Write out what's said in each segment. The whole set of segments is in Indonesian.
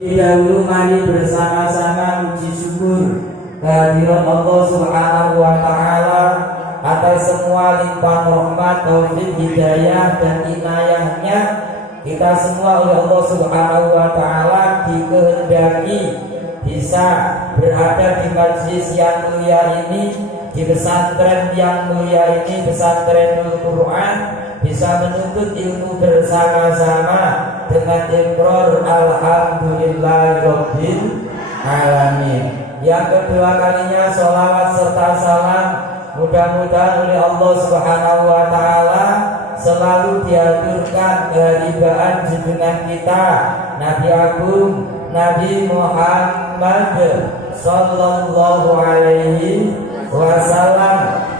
Dahulu mari bersama-sama puji syukur kehadirat Allah Subhanahu wa taala atas semua limpahan rahmat, taufik, hidayah dan inayahnya. Kita semua oleh Allah Subhanahu wa taala dikehendaki bisa berada di majlis yang mulia ini, di pesantren yang mulia ini, pesantren Al-Quran, bisa menuntut ilmu bersama-sama dengan ikrar alhamdulillahirabbil alamin. Yang kedua kalinya sholawat serta salam mudah-mudahan oleh Allah Subhanahu wa taala selalu diaturkan kehadiran junjungan kita Nabi Agung Nabi Muhammad sallallahu alaihi wasallam.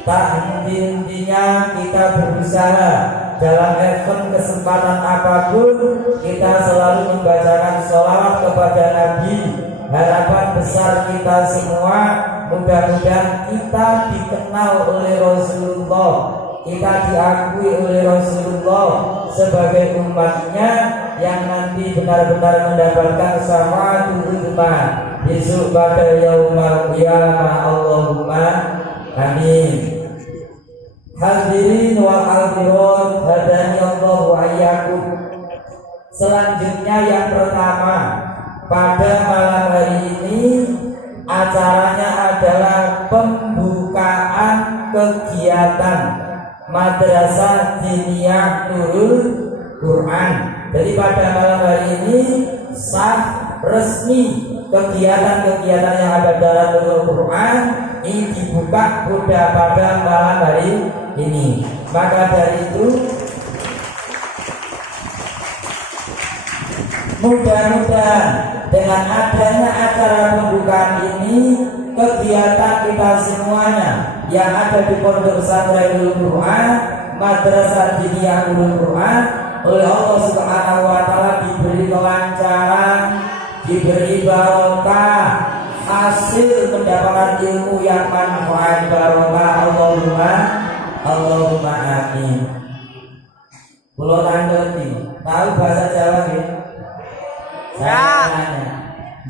Tak henti-hentinya kita berusaha dalam event kesempatan apapun kita selalu membacakan sholawat kepada Nabi. Harapan besar kita semua mudah-mudahan kita dikenal oleh Rasulullah, kita diakui oleh Rasulullah sebagai umatnya yang nanti benar-benar mendapatkan syafaatul uzma besok pada yaumul qiyamah. Allahumma amin. Hadirin wal hadirat hadani Allah wa iyyakum. Selanjutnya yang pertama, pada malam hari ini acaranya adalah pembukaan kegiatan Madrasah Diniyah Nurul Quran. Jadi pada malam hari ini sah resmi kegiatan-kegiatan yang ada dalam Nurul Quran ini dibuka pada malam hari ini. Maka dari itu mudah-mudahan dengan adanya acara pembukaan ini kegiatan kita semuanya yang ada di Pondok Pesantren Nurul Quran, Madrasah Diniyah Nurul Quran oleh Allah Subhanahu wa taala diberi kelancaran, diberi barokah, hasil mendapatkan ilmu yang manfaat barokah. Allahumma amin. Pulau Tanggeti, tahu bahasa Jawa nggih? Saya tanya,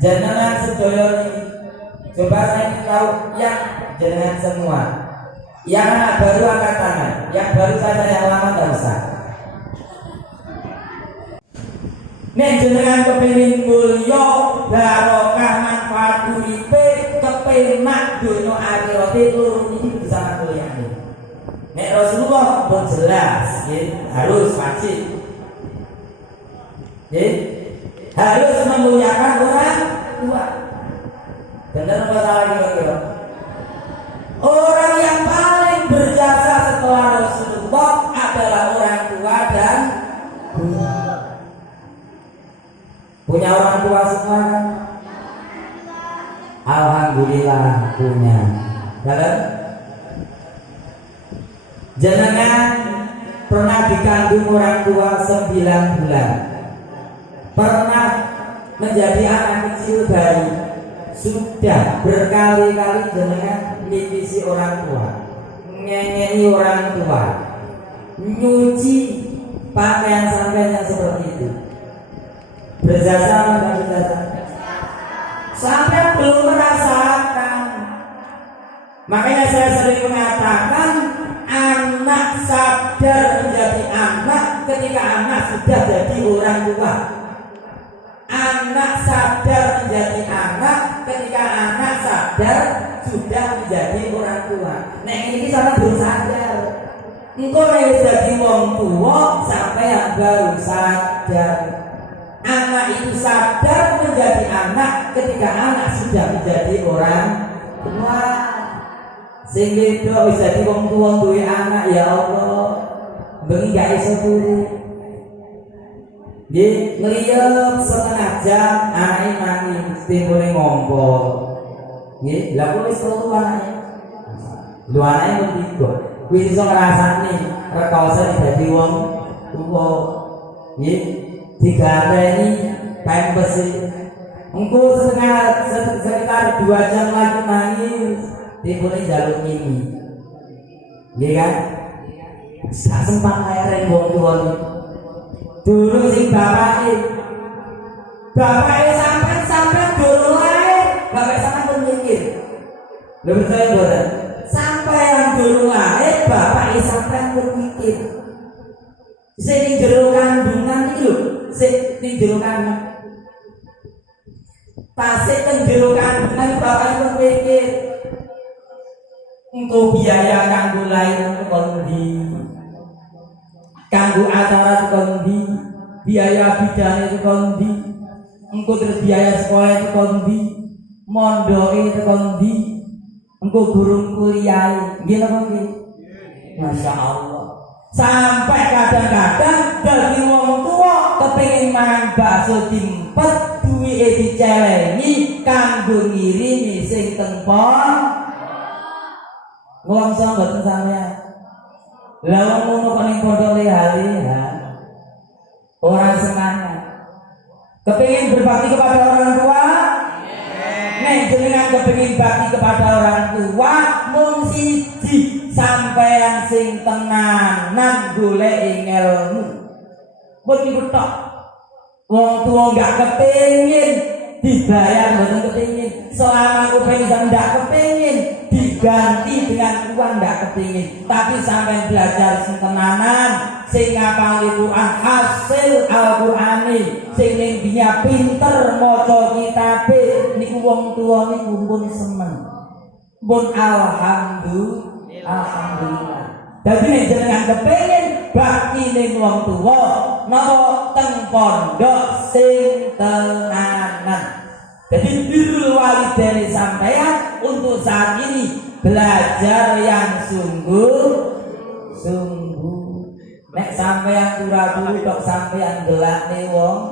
jenengan sedaya niki coba saya tahu yang jenengan semua. Yang anak baru angkat tangan, yang baru saja, yang lama tidak usah. Nek jenengan kepengin mulya barokah manfaat uripe kepenak donya akhirate loro iki bisa kuliah. Nek Rasulullah pun jelas nggih harus wajib. Nggih harus memuliakan orang tua. Benar apa salah kira-kira? Orang yang paling berjasa setelah Rasulullah adalah orang tua dan guru. Punya orang tua semua kan? Alhamdulillah punya. Kan? Jenengan pernah dikandung orang tua 9 bulan. Pernah menjadi anak kecil bayi. Sudah berkali-kali jenengan mimisi orang tua, ngengeni orang tua, nyuci pakaian sampai yang seperti itu. Berjasa atau berjasa? Sampai belum merasakan. Makanya saya sering mengatakan anak sadar menjadi anak ketika anak sudah jadi orang tua. Anak sadar menjadi anak ketika anak sadar sudah menjadi orang tua. Nah ini sana belum sadar. Engkau harus jadi wong tua sampai yang baru sadar. Anak itu sadar menjadi anak ketika anak sudah menjadi orang tua. Sehingga itu bisa jadi wong tua duwe anak, ya Allah. Bengi gak iso turu. Nggih, ngliyep setengah jam anake nangis, timbule ngompol. Nggih, lha kok wis turu anake. Lho anake mung tiga. Wis iso ngrasani rekoso dadi wong tuwa. Nggih, digateni pempes. Engko sekitar 2 jam lagi nangis, timbule njaluk mimi. Nggih kan? Sak sempat layare wong tuwa. Dulu sing bapake Bapake sampean durung lahir, bapak sampean pun mikir. Lho percaya boten? Sampean durung lahir, bapake sampean pun mikir. Sing ning jero kandungan iki lho, sing ning jero kandungan. Tasik teng jero kandungan bapake pun mikir. Engko biaya kanggo lair kondi, kanggo acara kondi, biaya bidane kondi, engko terus biaya sekolah kondi, mondoke kondi, engko gurung kuliah, nggih napa nggih? Masya Allah. Sampai kadang-kadang dadi wong tua kepengin mangan bakso dimpet, duwike dicelengi kanggo ngirimi sing tempon. Ngomong mboten sampean. Lah wong ngono kok ning pondok leha-leha. Orang semangat. Kepengin berbakti kepada orang tua? Nek jenengan kepengin bakti kepada orang tua, mung siji sampean sing tenanan golek ilmu. Pun iku tok. Wong tua enggak kepengin dibayar, mboten kepengin. Selama kuping ndak kepengin diganti dengan uang ndak kepingin, tapi sampai belajar sing tenanan, sing ngapal Quran, hasil Al-Qur'ani, sing ning dinya pinter maca kitabe, niku wong tuwa niku pun seneng. Pun alhamdulillah. Dadi nek jenengan kepengin bakti ning wong tuwa, napa teng pondok sing tenanan. Jadi birrul walidaini sampean untuk saat ini belajar yang sungguh-sungguh. Nek sampean turu-turu kok sampean gelakne wong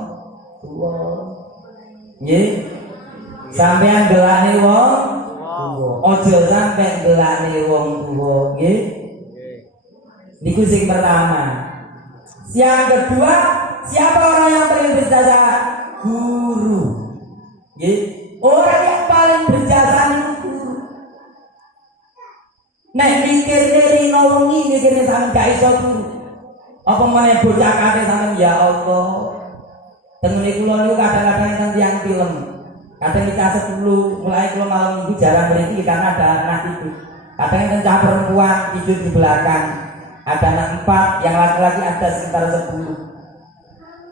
tuwa. Nggih. Sampean gelakne wong tuwa. Aja sampean gelakne wong tuwa, nggih. Niku sing pertama. Yang kedua, siapa orang yang paling berjasa? Guru. Orang yang paling berjasa itu guru. Nek mikirnya rino wengi mikirnya sampean gak iso turu. Apa meneh bocah kate sampean ya Allah. Temene kula niku kadang-kadang teng tiyang film. Kadang iki kaset dulu mulai kula malam minggu jarang berhenti karena ada anak itu. Kadang enten cah perempuan tidur di belakang. Ada anak 4, yang laki-laki ada sekitar 10.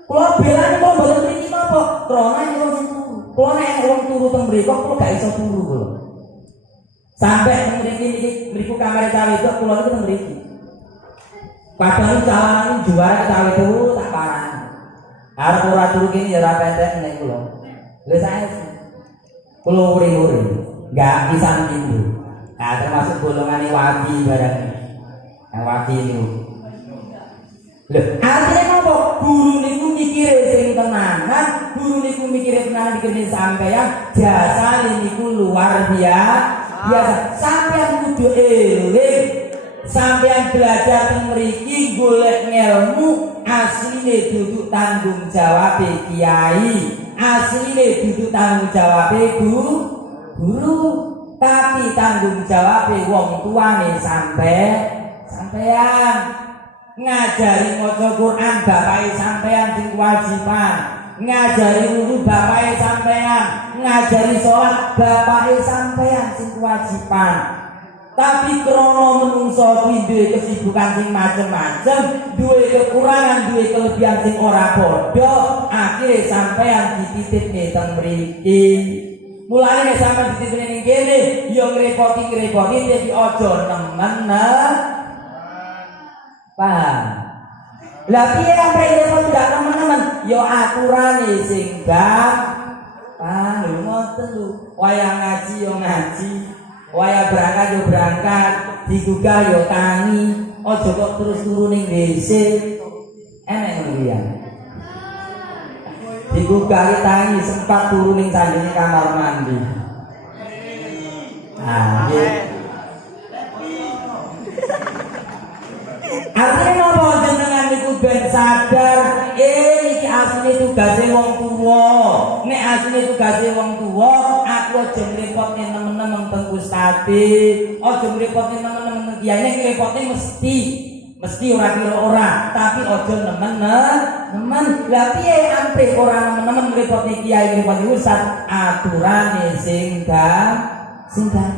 Kula belane kok mboten mriki napa? Krana nyuwun turu. Kula nek wong turu teng mriku kula gak iso turu kula. Sampai mriki mriku kamar cawe itu kula niku teng mriki. Padahal calon juara cawe itu tak parah. Arep ora turu kene ya ora pentek nek kula. Lha saya kula uri-uri, enggak pisan pintu. Nah, termasuk golongan wabi barang. Yang wabi niku. Lho, artinya apa? Guru niku mikire sing tenanan, guru niku mikire tenanan dikene sampeyan, jasane niku luar biasa. Sampeyan kudu eling. Sampeyan belajar teng mriki golek ngelmu, asline duduk tanggung jawab kiai, asline duduk tanggung jawab guru, tapi tanggung jawab wong tuane sampeyan. Ngajari maca Quran bapake sampean sing kewajiban, ngajari wudu bapake sampean, ngajari salat bapake sampean sing kewajiban. Tapi krono menungso kuwi duwe kesibukan sing macem-macem, duwe kekurangan, duwe kelebihan sing ora padha, akhire sampean dititipne teng mriki. Mulane nek sampean dititipne ning kene, ya ngrepoti dadi aja nemen. Paham? Lah piye sampai repot tidak teman-teman? Yo aturane sing gampang. Lho ngoten lho. Wayah ngaji yo ngaji, wayah berangkat yo berangkat, digugah yo tangi. Aja kok terus turu ning WC. Enek ngono ya. Digugah tangi sempat turu ning sanjene kamar mandi. Ah, nggih. Artinya apa jenengan niku ben sadar, iki asline tugase wong tuwa. Nek asline tugase wong tuwa, aku aja ngrepotne nemen-nemen teng Ustadi, aja ngrepotne nemen-nemen kiai, nek ngrepotne mesti mesti ora kira ora, tapi aja nemen. Lah piye ampe ora nemen ngrepotne kiai ngrepotne ustaz, aturane sing gampang.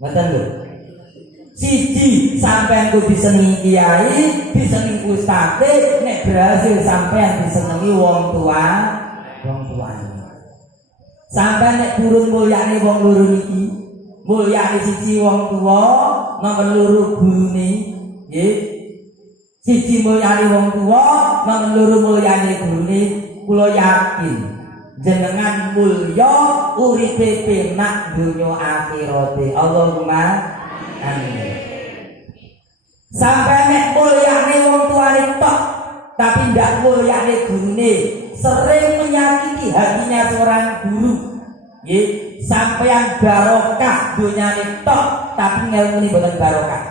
Ngoten lho. Siji sampean kudu disenengi kiai, disenengi ustaz, nek berhasil sampean disenengi wong tuane. Sampean nek purun mulyane wong loro niki, mulyane siji wong tuwa, nomor loro gurune, nggih. Siji mulyane wong tuwa, nomor loro mulyane gurune, kula yakin jenengan mulya uripe penak donya akhirate. Allahumma amin. Sampai nek mulyane wong tuane tok, tapi ndak mulyane gurune, sering menyakiti hatinya seorang guru. Nggih, sampeyan barokah donyane tok, tapi ngelmune boten barokah.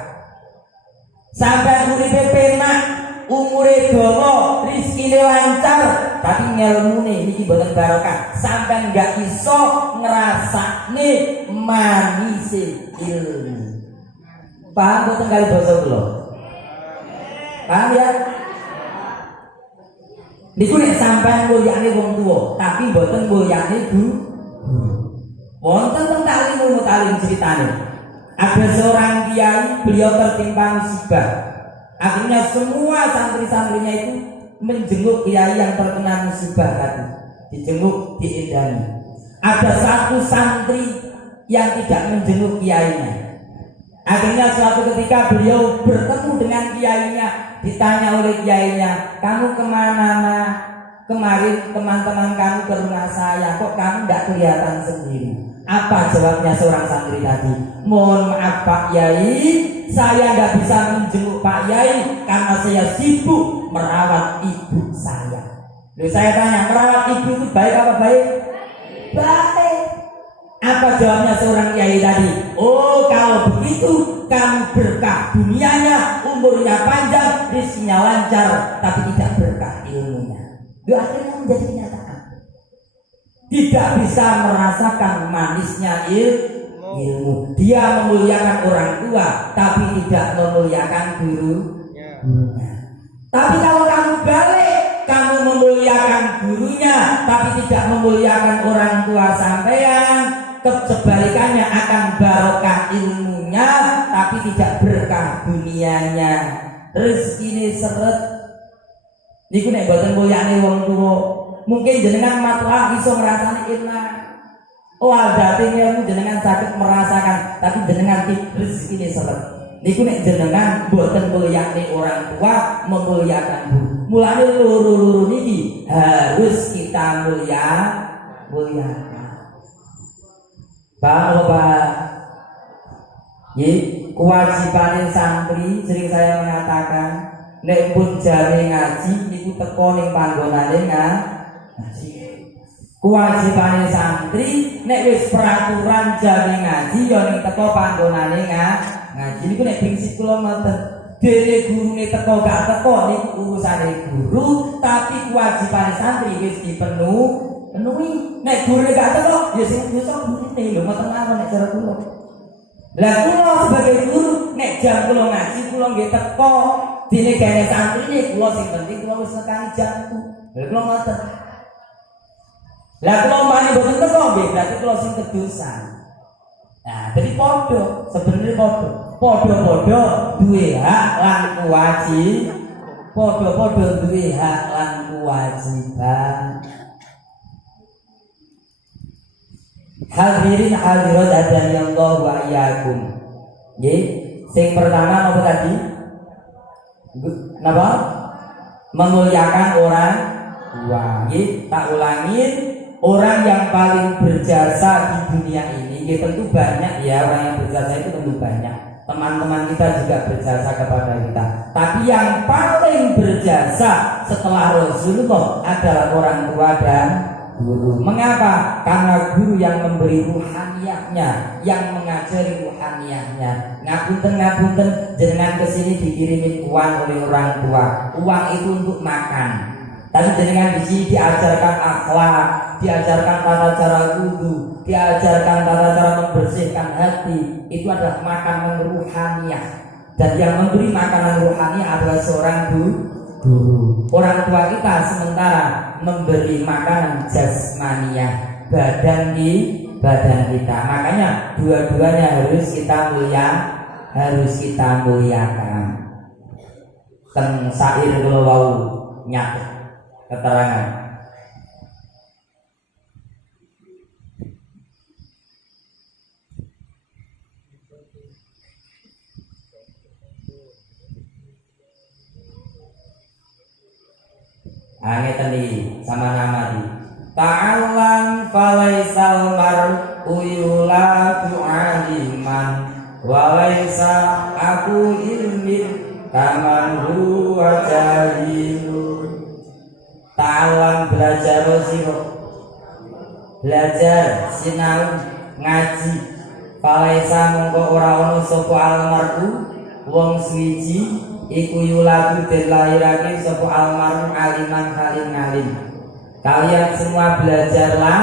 Sampeyan uripe penak, umure dawa, rezekine lancar, tapi ngelmune niki boten barokah. Sampeyan enggak iso ngrasakne manise ilmu. Paham boten kali basa kula? Paham ya? Niku nek sampean mulyane wong tuwa, tapi mboten mulyane guru. Wonten teng talim ceritane. Ada seorang kiai, beliau tertimpa musibah. Akhirnya semua santri-santrinya itu menjenguk kiai yang terkena musibah tadi. Dijenguk, diindani. Ada satu santri yang tidak menjenguk kiainya. Akhirnya suatu ketika beliau bertemu dengan kiainya, ditanya oleh kiainya, "Kamu kemana, Nak? Kemarin teman-teman kamu ke rumah saya, kok kamu tidak kelihatan sendiri?" Apa jawabnya seorang santri tadi? "Mohon maaf Pak Yai, saya tidak bisa menjenguk Pak Yai karena saya sibuk merawat ibu saya." Lalu saya tanya, merawat ibu itu baik apa baik? Baik. Apa jawabnya seorang kiai tadi? "Oh, kalau begitu kamu berkah dunianya, umurnya panjang, rezekinya lancar, tapi tidak berkah ilmunya." Itu akhirnya menjadi kenyataan. Tidak bisa merasakan manisnya ilmu. Dia memuliakan orang tua, tapi tidak memuliakan gurunya. Tapi kalau kamu balik, kamu memuliakan gurunya, tapi tidak memuliakan orang tua sampean, kebalikannya akan barokah ilmunya, tapi tidak berkah dunianya. Rezekine seret. Niku nek boten mulyane wong tuwa, mungkin jenengan matlak iso ngrasani enak. Oh, adate ilmu jenengan saged merasakan, tapi jenengan rezekine seret. Niku nek jenengan boten mulyane orang tua, memuliakan guru. Mulane loro-loro niki harus kita muliakan. Pak, kewajiban santri sering saya mengatakan, nek pun jane ngaji niku teko ning panggonane ngaji. Kewajiban santri nek wis peraturan jane ngaji ya ning teko panggonane ngaji. Niku nek prinsip kula ngoten. Dene gurune teko gak teko niku urusane guru, tapi kewajiban santri wis dipenuhi. Nek gurune gak teko ya sing iso gurune lho, ngoten mawon nek cara kula. Lah kula sebagai guru nek jam kula ngaji kula nggih teko, dene gane santrine kula sing penting kula wis nekani jamku. Lha kula ngoten. Lah kula mani boten teko nggih berarti kula sing kedosan. Nah, jadi podo, sebenarnya podo duwe hak lan kewajiban. Podo duwe hak lan kewajiban. Hadirin hadirat hadanillah wa iyyakum. Nggih, sing pertama apa tadi? Napa? Memuliakan orang tua. Nggih, tak ulangin, orang yang paling berjasa di dunia ini, tentu banyak ya, orang yang berjasa itu tentu banyak. Teman-teman kita juga berjasa kepada kita. Tapi yang paling berjasa setelah Rasulullah adalah orang tua dan guru. Mengapa? Karena guru yang memberi ruhaniyahnya, yang mengajari ruhaniyahnya. Ngapunten, jenengan kesini dikirimin uang oleh orang tua. Uang itu untuk makan. Tapi jenengan di sini diajarkan akhlak, diajarkan tata cara wudu, diajarkan tata cara membersihkan hati. Itu adalah makanan ruhaniyah. Dan yang memberi makanan rohani adalah seorang guru. Orang tua kita sementara memberi makanan jasmaniah, badan kita. Makanya dua-duanya harus kita muliakan. Teng sair kula wau nyatet keterangan. Ngeten iki sama nama di ta'allam falaisal mar'u yuladu aliman walaisa aku ilmin kaman huwa jahilun. Ta'allam belajar sira, belajar sinau ngaji. Falaisa mongko ora ana sapa almar'u wong suwiji iku yuladu den lahirake sapa almarhum aliman alim. Kalian semua belajarlah,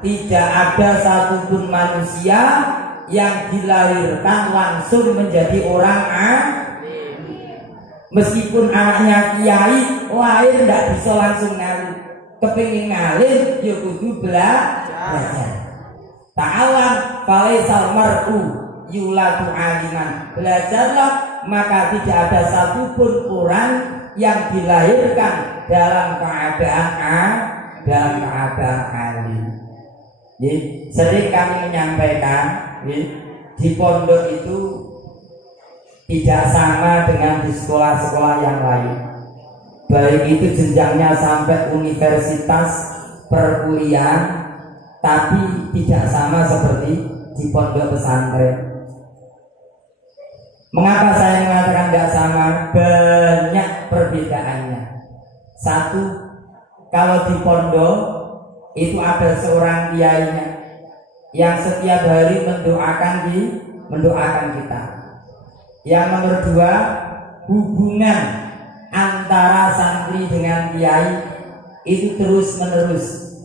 tidak ada satupun manusia yang dilahirkan langsung menjadi orang alim. Meskipun anaknya kiai lahir tidak bisa langsung ngalim. Kepengin ngalim ya kudu belajar. Ta'alam falaisal mar'u yuladu aliman. Belajarlah, maka tidak ada satupun orang yang dilahirkan dalam keadaan alim. Sering kami menyampaikan di pondok itu tidak sama dengan di sekolah-sekolah yang lain. Baik itu jenjangnya sampai universitas perkuliahan, tapi tidak sama seperti di pondok pesantren. Mengapa saya mengatakan tidak sama? Banyak perbedaannya. Satu, kalau di pondok itu ada seorang kiainya yang setiap hari mendoakan kita. Yang nomor dua, hubungan antara santri dengan kiai itu terus menerus.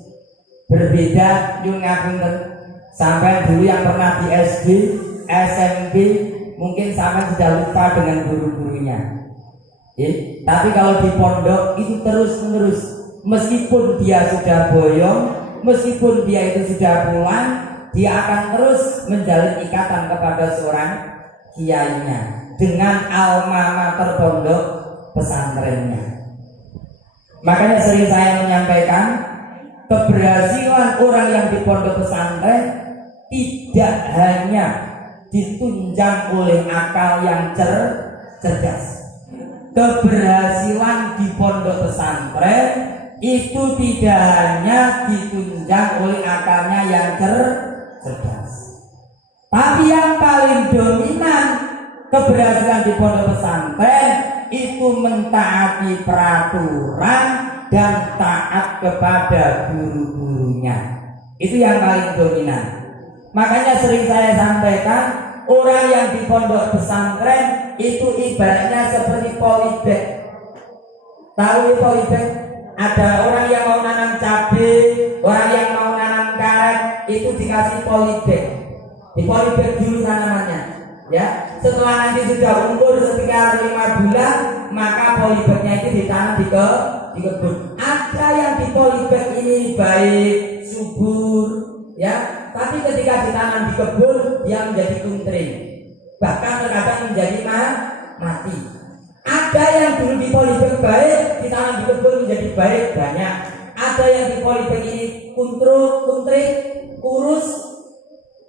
Berbeda nyun ngapunten. Sampai dulu yang pernah di SD, SMP mungkin sama sudah lupa dengan guru-gurunya. Tapi kalau di pondok itu terus menerus. Meskipun dia sudah boyong, meskipun dia itu sudah pulang, dia akan terus menjalin ikatan kepada seorang kiainya dengan alma mater pondok pesantrennya. Makanya sering saya menyampaikan, keberhasilan orang yang di pondok pesantren tidak hanya ditunjang oleh akal yang cerdas. Keberhasilan di pondok pesantren itu tidak hanya ditunjang oleh akalnya yang cerdas, tapi yang paling dominan keberhasilan di pondok pesantren itu mentaati peraturan dan taat kepada guru-gurunya. Itu yang paling dominan. Makanya sering saya sampaikan, orang yang di pondok pesantren itu ibaratnya seperti polybag. Tahu polybag? Ada orang yang mau nanam cabai, orang yang mau nanam karet, itu dikasih polybag. Di polybag dulu tanamannya, ya. Setelah nanti sudah umur sekitar 5 bulan, maka polybagnya itu ditanam di kebun. Ada yang di polybag ini baik, subur, ya. Tapi ketika ditanam di kebun, dia menjadi kuntring, bahkan terkadang menjadi mati. Ada yang dulu di polybag baik, ditanam di kebun menjadi baik, banyak. Ada yang di polybag ini kuntring, kurus,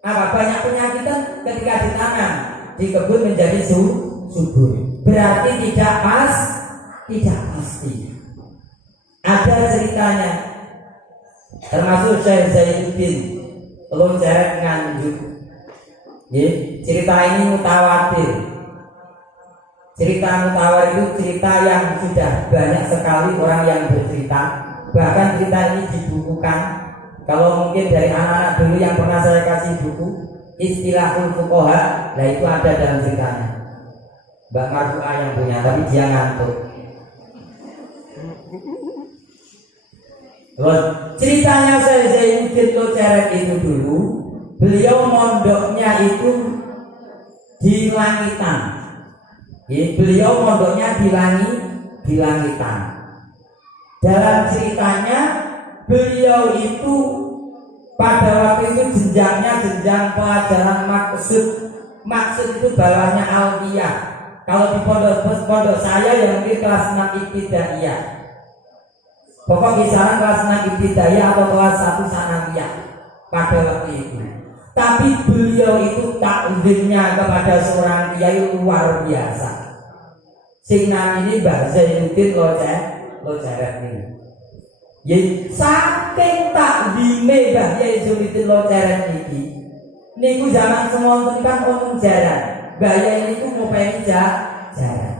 banyak penyakitan. Ketika ditanam di kebun menjadi subur. Berarti tidak pasti. Ada ceritanya, termasuk Syekh Zainuddin Lonjaret Nganjuk. Cerita ini mutawatir. Cerita mutawatir itu cerita yang sudah banyak sekali orang yang bercerita. Bahkan cerita ini dibukukan. Kalau mungkin dari anak-anak dulu yang pernah saya kasih buku Istilahul Fuqaha, nah itu ada dalam ceritanya. Mbak Marfu'ah yang punya, tapi dia ngantuk. Ceritanya saya Zainuddin Lonjaret itu dulu, beliau mondoknya itu di langitan. Beliau mondoknya di langitan. Dalam ceritanya beliau itu pada waktu itu jenjangnya jenjang pelajaran maksud itu bawahnya alfiyah. Kalau di pondok saya yang mungkin kelas 6 ibtidaiyah. Pokok kisaran kelas 6 ibtidaiyah atau kelas 1 sanawiyah pada waktu itu. Tapi beliau itu takzimnya kepada seorang kiai luar biasa. Sing ini Mbah Zainuddin Loceret ini. Jadi saking takzime Mbah Zainuddin Loceret ini. Niku zaman semonten kan wonten jaran. Mbah Yai niku ngopeni jaran.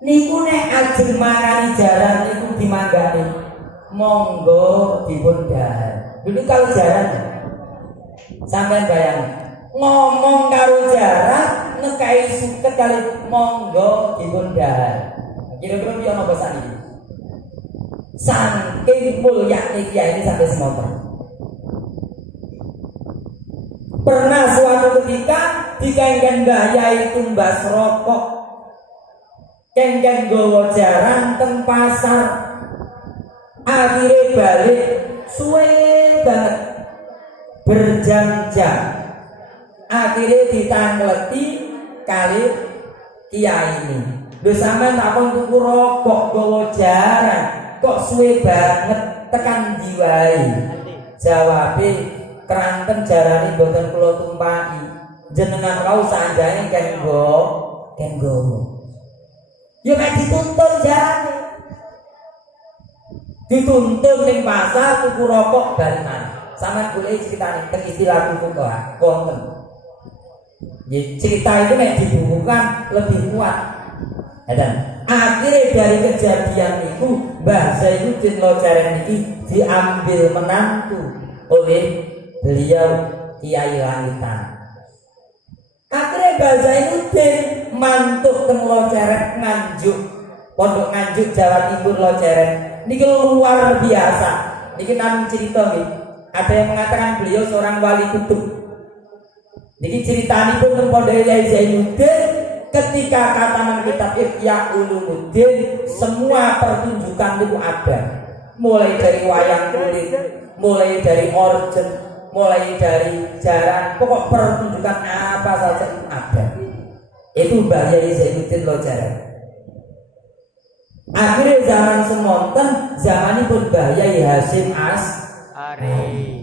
Niku nek ajeng mangani jaran niku dimanggani. Monggo dipun dahar. Dulu kalau jaran sampai bayang ngomong karo jarak nekai suket kali monggo dipun dahar. Kira-kira piye ana bahasa iki? Saking mulyane kiai ini sampai semonten. Pernah suatu ketika dikengken Mbah Yai tumbas rokok, kengken gowo jaran teng pasar. Akhirnya balik suwe banget berjam-jam. Akhirnya ditangleti kali kiai ini. Lho sampean tak kon tuku rokok gowo jaran kok suwe banget tekan diwai. Jawabe keranten jarane mboten kula tumpaki. Jenengan wau sanjane kenggo. Ya mek dituntun jarane. Dituntun ning pasar tuku rokok barengan. Sampeyan boleh ceritane teng istilah hukum konten. Cerita itu nek dibukukan lebih kuat. Dan akhirnya dari kejadian itu Mbah Zainuddin Loceret ini diambil menantu oleh beliau Kiai Langitan. Akhirnya Mbah Zainuddin mantuk teng Loceret Nganjuk, Pondok Nganjuk Jawa Timur Loceret. Niki luar biasa. Niki namung cerita nggih. Ada yang mengatakan beliau seorang wali kutub. Niki ceritanipun teng Pondok Kiai Zainuddin. Ketika kataman kitab Ihya Ulumuddin, semua pertunjukan itu ada. Mulai dari wayang kulit, mulai dari orjen, mulai dari jaran, pokok pertunjukan apa saja itu ada. Itu Mbah Yai Zainuddin Loceret. Akhirnya zaman semonten, zamanipun Mbah Yai Hasyim Asy'ari.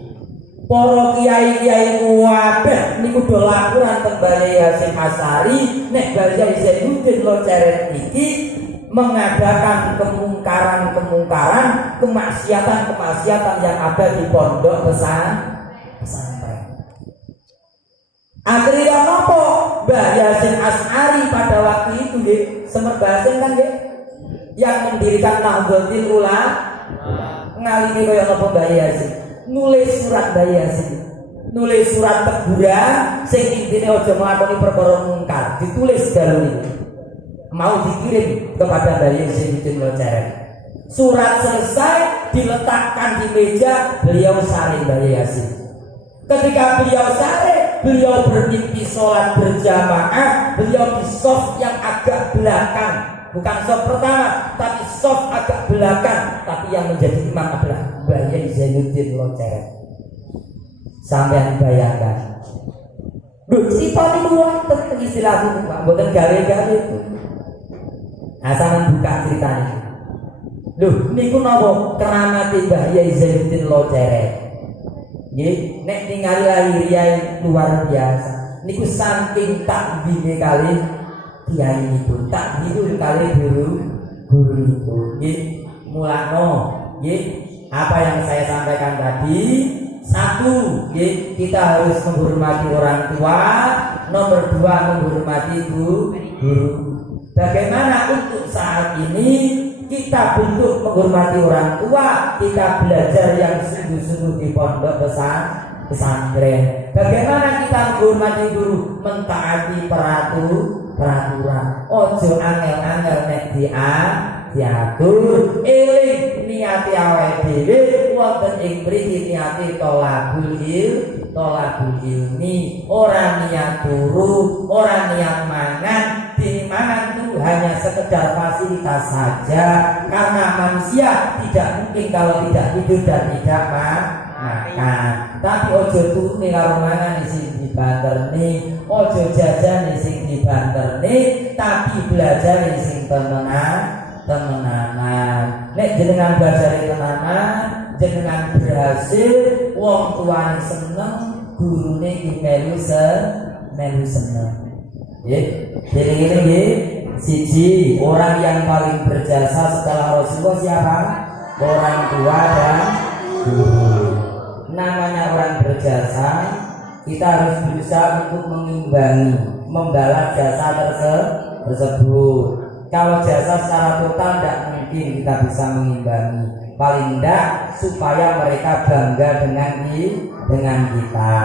Para kiai-kiai kuwadah niku do laporan teng Mbah Yai Hasyim Asy'ari nek Mbah Yai Zainuddin Loceret iki mengadakan kemungkaran, kemaksiatan yang ada di pondok pesantren. Akhirnya nopo Mbah Yai Hasyim Asy'ari pada waktu itu nggih semerbasen kan nggih yang mendirikan Nahdlatul Ulama ngalimi kaya napa Mbah Yai Hasyim nulis surat Mbah Yai Hasyim, nulis surat teguran sing intine aja nglakoni perkara mungkar, ditulis dalem mau dikirim kepada Mbah Yai Zainuddin Loceret. Surat selesai diletakkan di meja, beliau sare Mbah Yai Hasyim. Ketika beliau sare, beliau bermimpi sholat berjamaah, beliau di shaf yang agak belakang. Bukan shaf pertama, tapi shaf agak belakang. Tapi yang menjadi imam adalah Mbah Yai Zainuddin Loceret. Sampai bayangkan. Duh, cerita ini wonten istilah itu Pak, mboten gawe-gawe itu. Asalan buka ceritanya. Duh, niku napa keramate Mbah Yai Zainuddin Loceret. Nggih, nek ningali lahiriah luar biasa. Niku saking takbine kali kiai niku, takbir kali guru niku. Nggih, mulakno nggih apa yang saya sampaikan tadi. Satu, nggih, kita harus menghormati orang tua. Nomor dua, menghormati guru. Bagaimana untuk saat ini kita bentuk menghormati orang tua, kita belajar yang sungguh-sungguh di pondok pesantren. Bagaimana kita menghormati guru, mentaati peraturan. Ojo angel-angel nek diatur. Eling niati awake dhewe wonten ing mriki niati tolabul ilmi, ora niat turu, ora niat mangan. Mangan tuh hanya sekedar fasilitas saja, karena manusia tidak mungkin kalau tidak tidur dan tidak makan. Tapi ojo turune karo mangan sing dibanterni, ojo jajan sing dibanterni, tapi belajar sing temenanan. Nek jenengan belajar temenanan, jenengan berhasil, wong tuane seneng, gurune iki melu seneng. Jadi ini siji orang yang paling berjasa setelah Rasulullah siapa? Orang tua dan guru. Namanya orang berjasa, kita harus berusaha untuk mengimbangi, membalas jasa tersebut. Kalau jasa secara total tidak mungkin kita bisa mengimbangi. Paling tidak supaya mereka bangga dengan kita.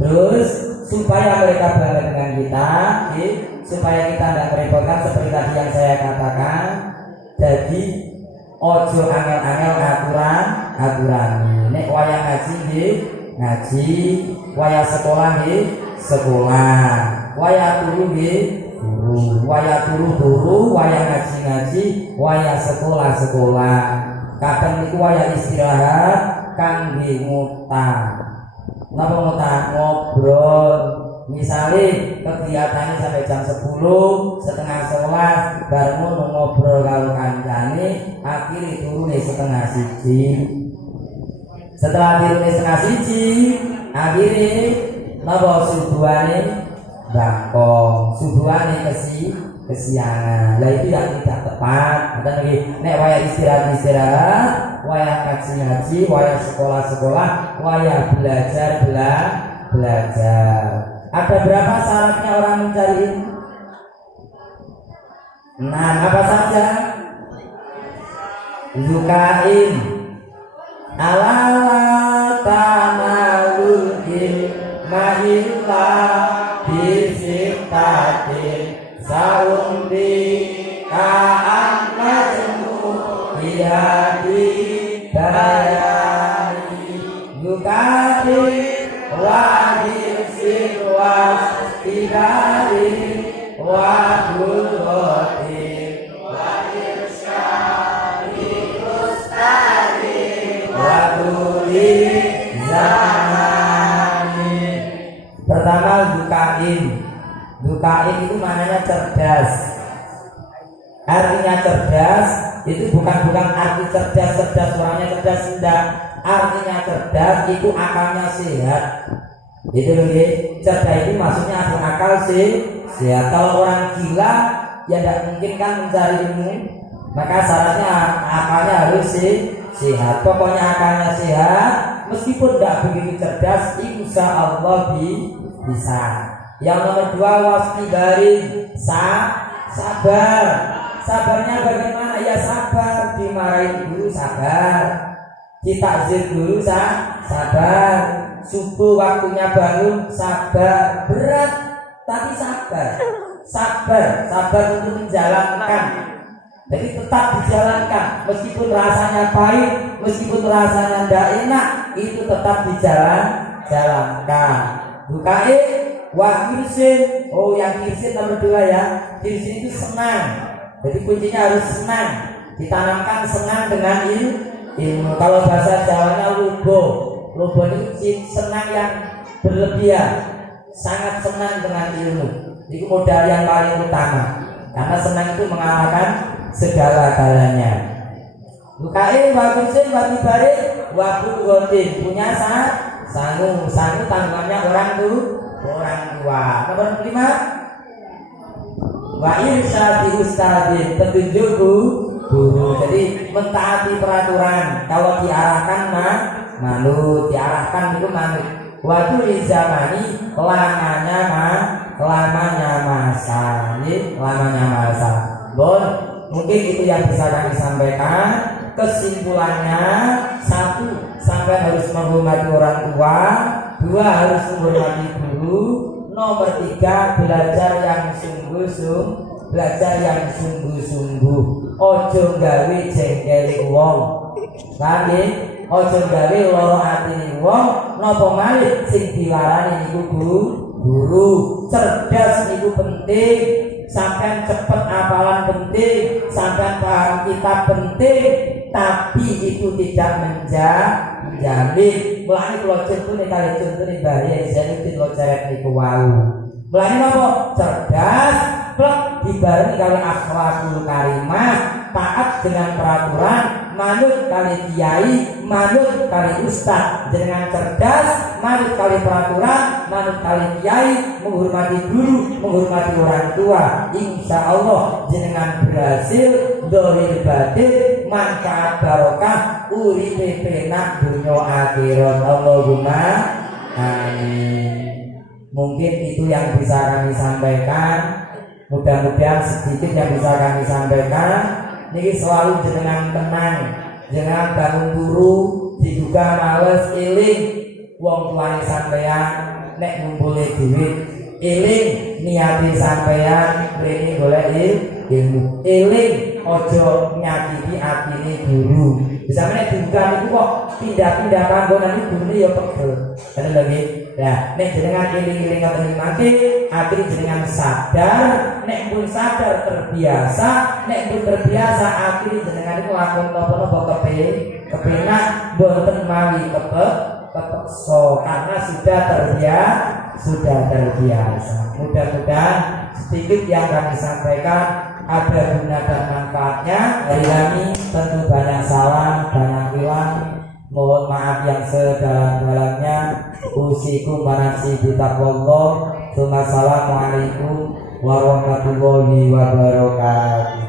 Terus supaya mereka bangga dengan kita, supaya kita tidak merepotkan seperti tadi yang saya katakan. Jadi ojo angel-angel aturan. Nek wayang ngaji, wayang sekolah, wayang turu guru, wayang turu, wayang ngaji, wayang sekolah. Kadang niku wayang istirahat kangge ngutang. Napa ngutang? Ngobrol. Misalnya kegiatannya sampai jam 10, setengah 11, baru ngobrol karo kancane, akhirnya turune setengah 1. Setelah turune setengah 1, akhirnya napa subuhane bangkong, subuhane kesiangan. Lah itu yang tidak tepat. Ada lagi nek wayah istirahat, wayah ngaji, wayah sekolah, wayah belajar. Ada berapa syaratnya orang mencari ilmu? 6. Apa saja? Zukain ala tanalul ilma illa bisitatin saundi ka'anna jemu hiyadi bayani zukain wajib sirwas tidari wajib roti wajib syari ustari waduli zamani. Pertama Dukain itu maknanya cerdas. Artinya cerdas itu bukan arti cerdas orangnya cerdas, tidak. Artinya cerdas itu akalnya sehat. Itu lebih cerdas itu maksudnya ada akal sehat. Kalau orang gila ya tidak mungkin kan mencari ilmu, maka syaratnya akalnya harus sehat. Pokoknya akalnya sehat, meskipun tidak begitu cerdas, insya Allah bisa. Yang nomor 2 wasbari, sabar. Sabarnya bagaimana? Ya sabar, dimarahin guru sabar, ditakzir guru sabar, subuh waktunya bangun sabar, berat tapi sabar untuk menjalankan. Jadi tetap dijalankan, meskipun rasanya pahit, meskipun rasanya tidak enak, itu tetap dijalankan. Bukain wa kirsin. Oh, yang kirsin nomor 2 ya. Kirsin itu senang. Jadi kuncinya harus senang, ditanamkan senang dengan ilmu. Kalau bahasa Jawanya lubo itu senang yang berlebihan, sangat senang dengan ilmu. Itu modal yang paling utama, karena senang itu mengalahkan segala-galanya. Bukain wa kirsin wa tibari wa bugotin, punya sangu tanggungannya orang tua. Nomor 5 wa irsyadi ustadin, petunjuk guru. Jadi mentaati peraturan. Kalau diarahkan manut, diarahkan itu manut. Waktu di zamani lamanya masa. Mungkin itu yang bisa kami sampaikan. Kesimpulannya 1, sampai harus menghormati orang tua. 2, harus menghormati guru. Nomor 3, belajar yang sungguh-sungguh. Ojo gawe jengkel wong. Paham? Ojo gawe loro atine wong. Napa malih sing dilarani niku guru. Cerdas niku penting. sampean cepet hafalan penting, sampean paham kitab penting, tapi itu tidak menjamin. Mulane kula contone kali contone Mbah Yai Zainuddin lo ceret niku wau. Mulane napa? Cerdas, plek dibarengi kali akhlakul karimah, taat dengan peraturan, manut kali kiai, manut kali ustaz. Dengan cerdas, manut kali peraturan, manut kali kiai, menghormati guru, menghormati orang tua. Insya Allah jenengan berhasil dohir batin, manfaat barokah, uripe penak dunya akhirat. Allahumma amin. Mungkin itu yang bisa kami sampaikan. Mudah-mudahan sedikit yang bisa kami sampaikan. Niki selalu jenengan tenang, jangan bangun turu diduga males eling wong tuane sampeyan nek ngumpuli duit, eling niati sampeyan rene golek ilmu, eling ojo nyakiti atine guru. Bisa nek diduga niku kok pindah-pindah panggonan iku gurune ya pegel. Bener lagi. Nah, nek jenengan eling-eling ngoten mati, akhir jenengan sadar, nek pun sadar terbiasa, nek pun terbiasa akhir jenengan iku lakon napa-napa kepenak boten mawi kepeksa karena sudah terbiasa. Mudah-mudahan sedikit yang kami sampaikan ada guna dan manfaatnya. Dari kami tentu banyak salah, banyak hilang. Mohon maaf yang sedalam-dalamnya. Usikum wanafsi bitaqwallah. Assalamualaikum warahmatullahi wabarakatuh.